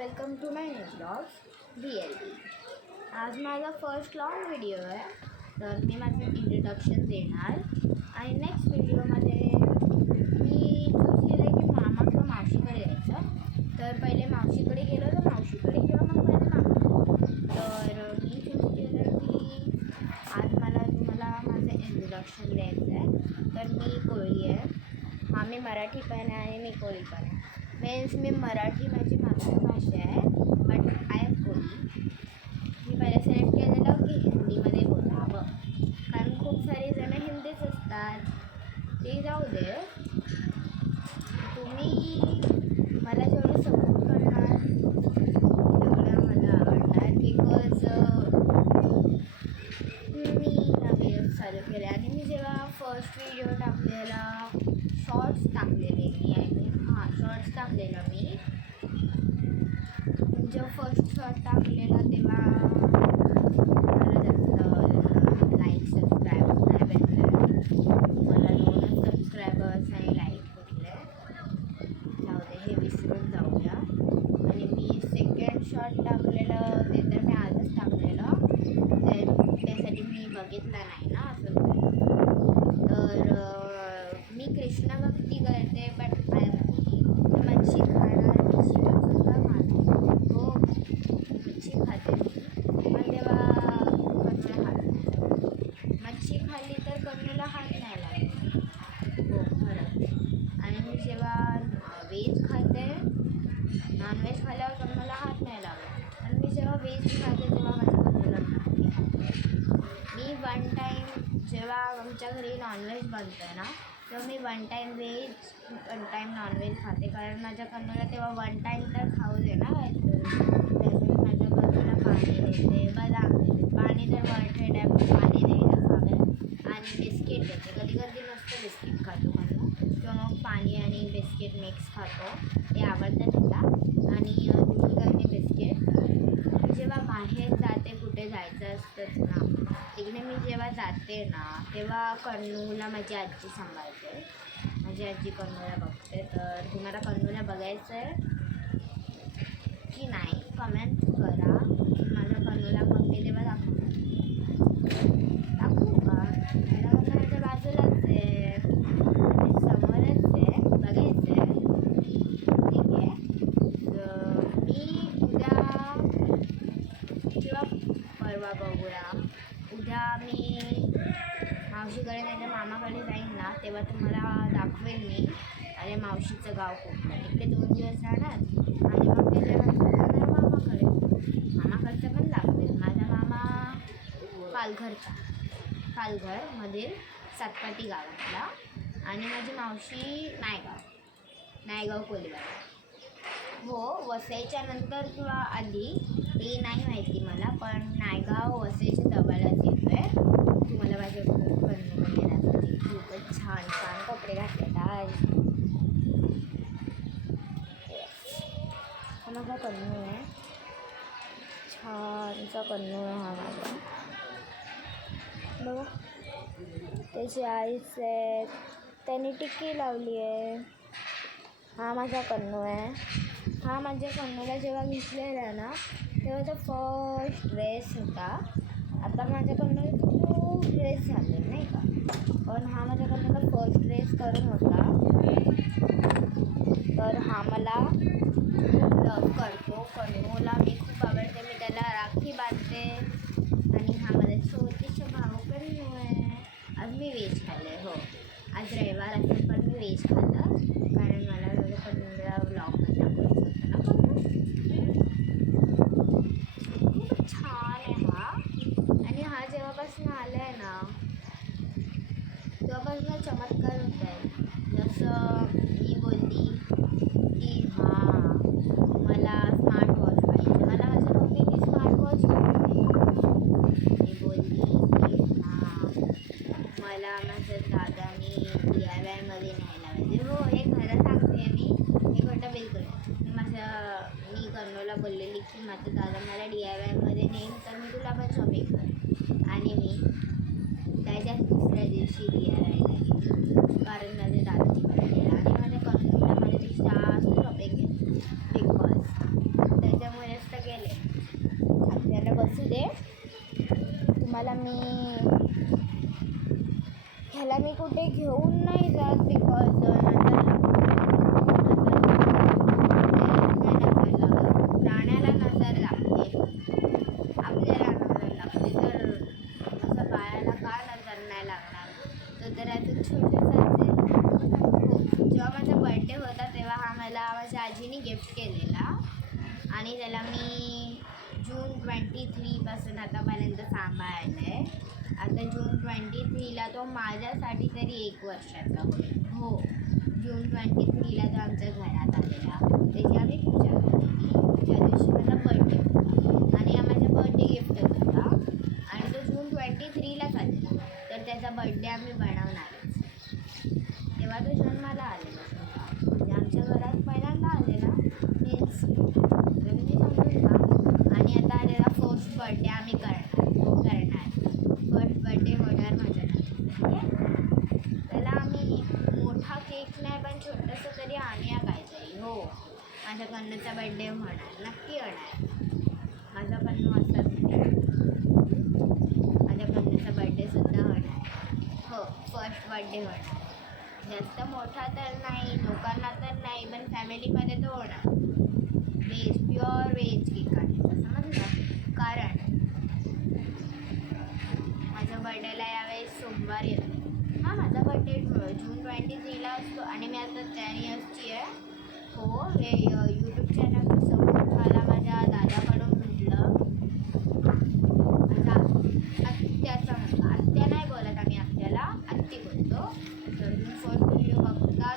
Welcome to my new blog BLB. आज माझा first long video आहे, तर मी माझं इंट्रोडक्शन देणार. आणि नेक्स्ट व्हिडिओमध्ये मी चूज केलं आहे की मामा किंवा मावशीकडे यायचं. तर पहिले मावशीकडे गेलो तर मावशीकडे किंवा मग पहिले मामा. तर मी चूज केलं की आज मला तुम्हाला माझं इंट्रोडक्शन द्यायचं आहे. तर मी कोळी आहे. हा मी मराठी पण आहे आणि मी कोळी पण आहे. मीन्स मी मराठी माझी मातृभाषा आहे, बट आय एम कोळी. मी पहिलं सिलेक्ट केलेलं की हिंदीमध्ये बोलावं, कारण खूप सारे जण हिंदीच असतात. ते जाऊ दे. तुम्ही मला जेवढं सपोर्ट करणार तेवढं मला आवडणार, बिकॉज मी नवीन चालू केले. आणि मी जेव्हा फर्स्ट व्हिडिओ टाकलेला, शॉर्ट्स टाकलेले मी शॉर्ट्स टाकलेलं मी जेव्हा फर्स्ट शॉर्ट टाकलेला तेव्हा मला जास्त लाईक सबस्क्राईबर्स नाही भेटले. मला 2 सबस्क्रायबर्स आणि लाईक भेटले. जाऊ दे, हे विसरून जाऊया. आणि मी सेकंड शॉर्ट टाकलेलं ते तर मी आजच टाकलेलं, त्यासाठी मी बघितलं नाही ना असं. तर मी कृष्ण भक्ती करते, बट आय एम मच्छी खाणार. मच्छीसुद्धा खाणार हो, मच्छी खाते मी, पण तेव्हा कन्नूला हात नाही. मच्छी खाल्ली तर कन्नूला हात नाही लागत हो, खरंच. आणि मी जेव्हा व्हेज खाते, नॉनव्हेज खाल्ल्यावर कन्नूला हात नाही लागत. आणि मी जेव्हा व्हेज खाते तेव्हा माझ्या कन्नूला लागते. मी वन टाईम जेव्हा आमच्या घरी नॉनव्हेज बनतं आहे ना, तेव्हा मी 1 टाईम व्हेज 1 टाईम नॉनव्हेज खाते, कारण माझ्या कन्नूला तेव्हा 1 टाईम तर खाऊ दे ना काहीतरी. त्यासाठी माझ्या कन्नूला पाणी देते, बदाम देते. पाणी तर वरठेड आहे, पण पाणी द्यायला हवं. आणि बिस्किट देते. कधी कधी नसतं बिस्किट खातो कन्नू, किंवा मग पाणी आणि बिस्किट मिक्स खातो, ते आवडतं त्याला. आणि दूध आणि बिस्किट. जेव्हा बाहेर जाते, कुठे जायचं असतंच ना, तिकडे मी जेव्हा जाते ना तेव्हा कन्नूला माझी आजी सांभाळते. माझी आजी कन्नूला बघते. तर तुम्हाला कन्नूला बघायचं आहे की नाही कमेंट करा. माझ्या कन्नूला बघते तेव्हा दाखवू का? माझ्या कन्नूच्या बाजूलाच आहे, समोरच आहे, बघायचं आहे. ठीक आहे. मी उद्या किंवा परवा बघूया. उद्या मी मावशीकडे नाही तर मामाकडे जाईन ना, तेव्हा तुम्हाला दाखवेल मी. अरे मावशीचं गाव कुठलं, तिकडे 2 दिवस राहणार आणि मग त्याच्यानंतर जाणार मामाकडे. मामाकडचं पण दाखवेल. माझा मामा पालघरमधील सातपाटी गावातला, आणि माझी मावशी नायगाव कोलीवाडा. हो, वसईच्या नंतर किंवा आधी ते नाही माहिती मला, पण नायगाव वसईच्या जवळच येतो आहे. तुम्हाला माझ्या कन्नूमध्ये दाखवते. खूपच छान छान कपडे घातलेत आज. हा माझा कन्नू आहे, छानसा कन्नू आहे हा माझा. बघा, त्याची आईस आहेत, त्याने टिक्की लावली आहे. हा माझा कन्नू आहे. हा माझ्या कन्नूला जेव्हा घेतलेला ना तेव्हा तो फर्स्ट ड्रेस होता. आता माझ्या कन्नूला खूप ड्रेस झाले नाही का, पण हा माझ्या कन्नूला फर्स्ट ड्रेस करून होता. तर हा मला खूप लव करतो. कन्नूला मी खूप आवडते. मी त्याला राखी बांधते. आणि हा माझा छोटीशा भाऊ कन्नू आहे. आज मी व्हेज खाल्लं आहे. हो, आज रविवार असेल पण मी व्हेज खाल्लं, कारण मला माझ्या कन्नूला व्लॉगमध्ये दाखवायचं होतं ना. खूप छान आहे हा. आणि हा जेव्हापासून आला आहे ना तेव्हापासून चमत्कार होत आहे. जसं मी बोलली की मला स्मार्ट वॉच पाहिजे, मला माझ्या मम्मीने स्मार्ट वॉच घेतली. मी बोलली की मला माझ्या दादानी DIYमध्ये न्यायला पाहिजे. हो, हे खरं सांगते मी, हे खोटं बिलकुल. मी कन्नूला बोललेली की माझा दादा मला DIYमध्ये नेईन तर मी तुला पण शॉपिंग करेन. आणि मी त्याच्या दुसऱ्या दिवशी DIYला गेली, कारण माझ्या दादाची बर्थडे आणि माझ्या कन्नूला माझ्यापेक्षा जास्त शॉपिंग केली, बिकॉज मला माझ्या आजीने गिफ्ट केलेला आणि त्याला मी जून 23पासून आतापर्यंत सांभाळलं आहे. आता जून 23ला तो माझ्यासाठी तरी 1 वर्षाचा होईल. हो, जून 23ला तो आमच्या घरात आलेला. त्याची आम्ही पूजा केली. त्या दिवशी माझा बर्थडे होता आणि हा माझ्या बर्थडे गिफ्टच होता आणि तो जून 23लाच आलेला. तर त्याचा बर्थडे आम्ही बनवणारच. तेव्हा तो जन्माला आलेला म्हणजे आमच्या घरात पहिल्यांदा आलेला मीन्स तुम्ही समजून का. आणि आता आलेला फर्स्ट बर्थडे आम्ही करणार. फर्स्ट बर्थडे होणार माझ्या त्याला आम्ही मोठा केक नाही पण छोटंसं तरी आणूया काहीतरी. हो, माझ्या कन्नूचा बर्थडे होणार, नक्की होणार. माझा कन्नू असतात माझ्या कन्नूचा बर्थडेसुद्धा होणार. हो, फर्स्ट बर्थडे होणार. जास्त मोठा तर नाही, लोकांना तर नाही, पण फॅमिलीमध्ये तो होणार. प्युअर व्हेज केक आहे समजलं. कारण माझ्या बर्थडेला यावेळेस सोमवार येतो. हां, माझा बर्थडे जून 23ला असतो आणि मी आता 10 इयर्सची आहे. हो, हे यूट्यूब चॅनल सपोर्ट मला माझ्या दादाकडून भेटलं. माझ्या आत्याचा मुलगा, आत्या नाही बोलत आम्ही आत्याला, आत्ती बोलतो. तर तुम्ही फर्स्ट व्हिडिओ बघता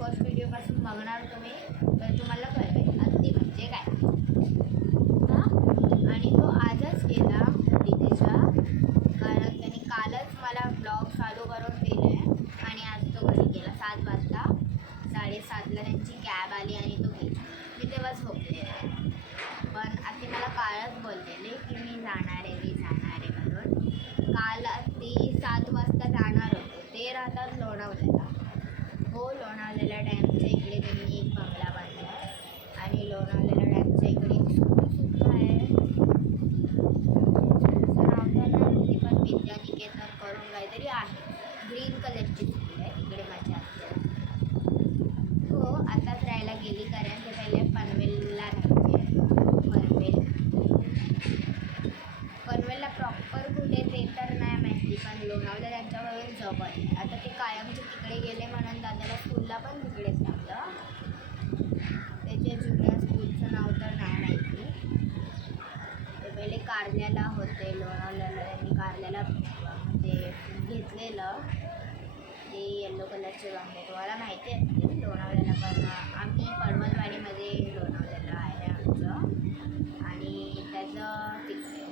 फर्स्ट व्हिडिओपासून बघणार तुम्ही तर तुम्हाला कळेल आत्ती म्हणजे काय. हां, आणि तो आजच गेला तिथेच्या कारण त्यांनी कालच मला ब्लॉग चालू करून दिले आणि आज तो घरी गेला 7 वाजता. 7:30ला त्यांची कॅब आली आणि तो गेला. मी तेव्हा झोपलेले पण आधी मला कालच बोललेले की मी जाणार आहे म्हणून. काल ती 7 वाजता जाणार होते. ते राहतात लोणावळ्याला. हो, लोणावळ्याला डॅमच्या इकडे त्यांनी एक बंगला बांधला आहे आणि लोणावळ्याला डॅमच्या इकडे स्कूलसुद्धा आहे. नाव तर नाही माहिती पण विद्यानिकेतन करून काहीतरी आहे. ग्रीन कलरची स्कूल आहे. इकडे माझ्या आत्या हो आताच राहायला गेली कारण ते पहिले पनवेलला राहायचे. पनवेलला प्रॉपर कुठे ते तर नाही माहिती पण लोणावळा त्यांच्यावरून जवळ आहे. आता ते कायमचे तिकडे गेले म्हणून दादाला स्कूलला पण तिकडेच टाकलं. त्याच्या जुन्या स्कूलचं नाव तर नाही माहिती. ते पहिले कारल्याला होते लोणावळ्याला. त्यांनी कारल्याला म्हणजे घेतलेलं ते येल्लो कलरचे वांगे तुम्हाला माहिती आहे लोणावळ्याला. पण आम्ही पडवलवाडीमध्ये लोणावळ्याला आहे आमचं आणि त्याचं तिकडे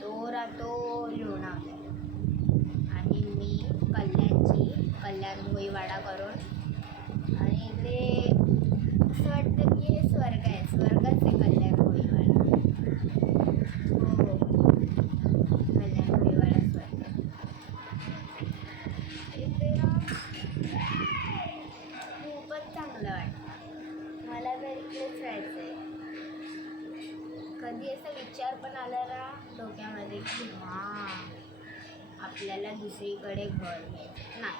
तो राहतो लोणावळ्याला आणि मी कल्याण भोईवाडा करून आणि इकडे असं वाटतं की हे स्वर्ग आहे. स्वर्गच आहे कल्याण भोईवाडा. हो, कल्याण भोईवाडा स्वर्ग. इथे खूपच चांगलं वाटतं. मला तर इकडेच राहायचं आहे. कधी असा विचार पण आला ना डोक्यामध्ये की आपल्याला दुसरीकडे घर घ्यायचं नाही.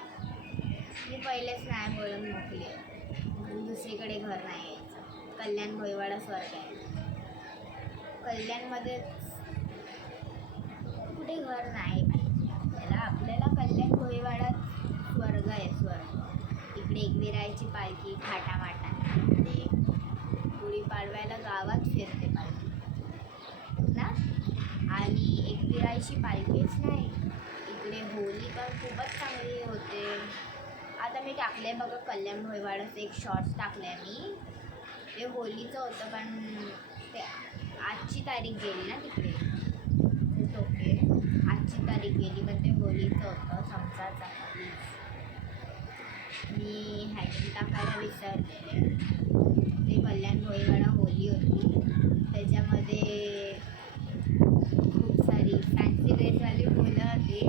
मी पहिलेच नाही बोलून मोकली आहे. दुसरीकडे घर नाही यायचं. कल्याण भोईवाडा स्वर्ग आहे. कल्याणमध्ये कुठे घर नाही पाहिजे आपल्याला. कल्याण भोईवाडा स्वर्ग आहे स्वर्ग. इकडे एकविरायची पालखी थाटामाटांमध्ये गुढीपाडव्याला गावात फिरते पालखी ना. आणि एकविरायची पालखीच नाही इकडे होली पण खूपच चांगली होते. आता मी टाकले बघा कल्याण भोईवाडाचं एक शॉर्ट्स टाकलं आहे मी. ते होलीचं होतं पण ते आजची तारीख गेली ना तिकडे. ओके, आजची तारीख गेली पण ते होलीचं होतं. समजायचं प्लीज. मी हॅडिंग टाकायला विसरलेले. ते कल्याण भोईवाडा होली होती. त्याच्यामध्ये खूप सारी फॅन्सी ड्रेसवाली मुलं होती.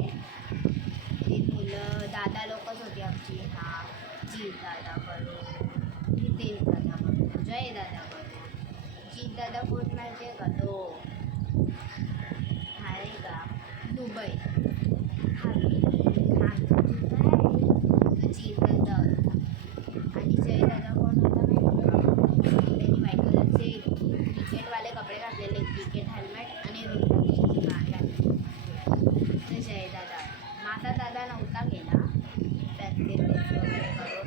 ती मुलं दादा लोकच होती आमची. हां, जीत दादा करू, हितेश दादा करू, जय दादा करू. जीत दादा कोण माहिती आहे का? तो आहे का दुबई. जीत दादा होता आणि जय दादा कोण होता माहिती का? त्यांनी व्हाईट कलरचे क्रिकेटवाले कपडे घातलेले, क्रिकेट हेल्मेट आणि रुद्राक्षाची माळ घातली. तर जय दादा माझा दादा नव्हता गेला फॅन्सी ड्रेस वगैरे करून.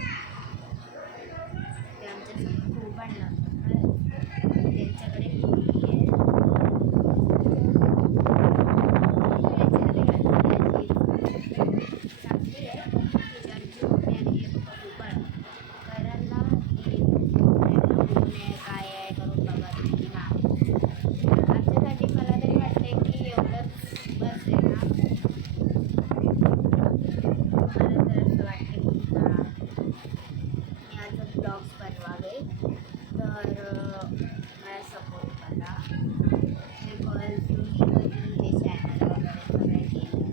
ब्लॉग्स बनवावे. तर मला सपोर्ट करा. बिकॉज मी कधी हे चॅनल वगैरे सगळं केलं.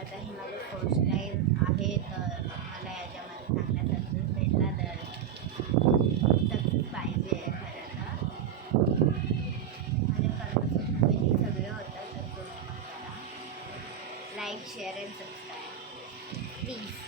आता हे माझं फर्स्ट टाईम आहे. तर मला याच्यामध्ये चांगला सक्सेस भेटला तर सक्सेस पाहिजे आहे खरं तर. माझ्या कर्मसूत्री सगळे होतं तर तुम्ही पण करा. Like share and subscribe please.